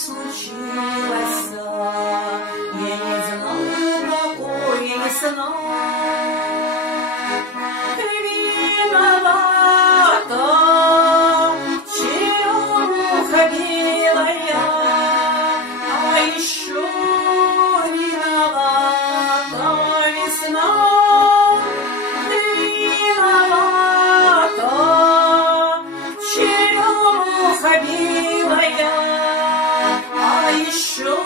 случилось, я не знаю покоя и сна. Виновата, чем уходила я, а еще виновата весна. Виновата, чем уходила я, а еще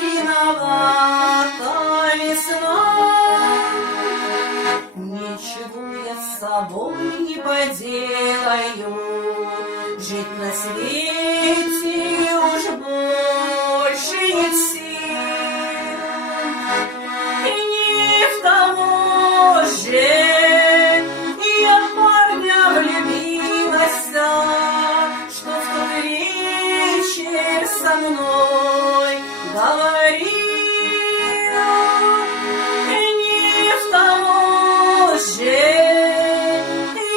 виновата весна. Ничего я с собой не поделаю, жить на свете уж больше нет сил. И не в того же я парня влюбилась, что в тот вечер со мной говорил. И не в того же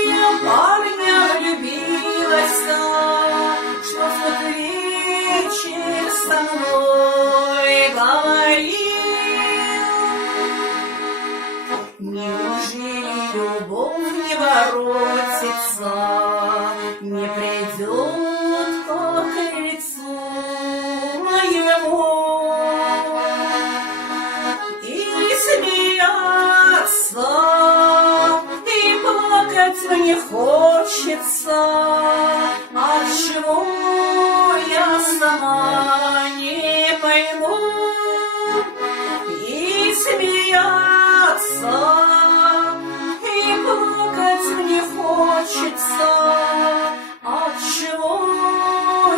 я парня влюбилась, что в тот вечер со мной говорил. Неужели любовь не воротится, не придет к крыльцу моему? И смеяться, и плакать мне хочется, отчего я сама не пойму. И смеяться, и плакать мне хочется, отчего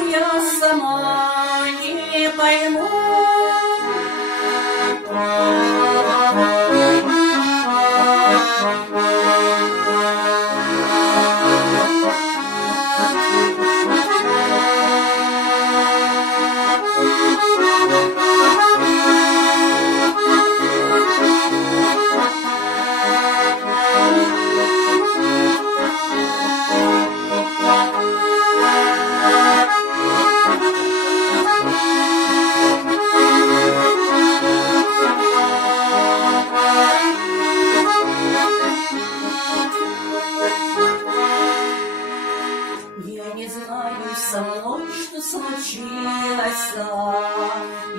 я сама не пойму. Я не знаю со мной, что случилось,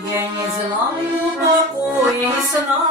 я не знаю покоя и сна.